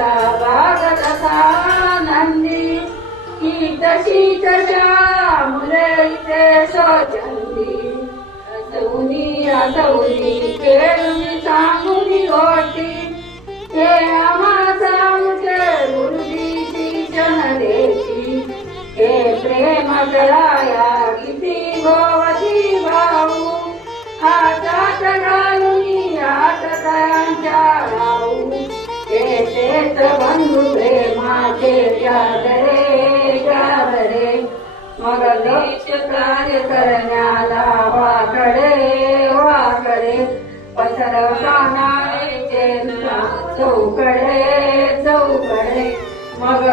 तुझा बाग तसा नंदी की तशीच मुले स्वचंदी असवनी खेळून सांगून गोष्टी हे आम्हा सांगते गुरुजी जनदेशी हे प्रेम जळाया किती गोवती भाऊ हातात घालून हात त्यांच्या राहू हे तेच बंधू प्रेमाचे जादरे मग देश कार्य करण्याला वाकडे पसरवताना चौकडे मग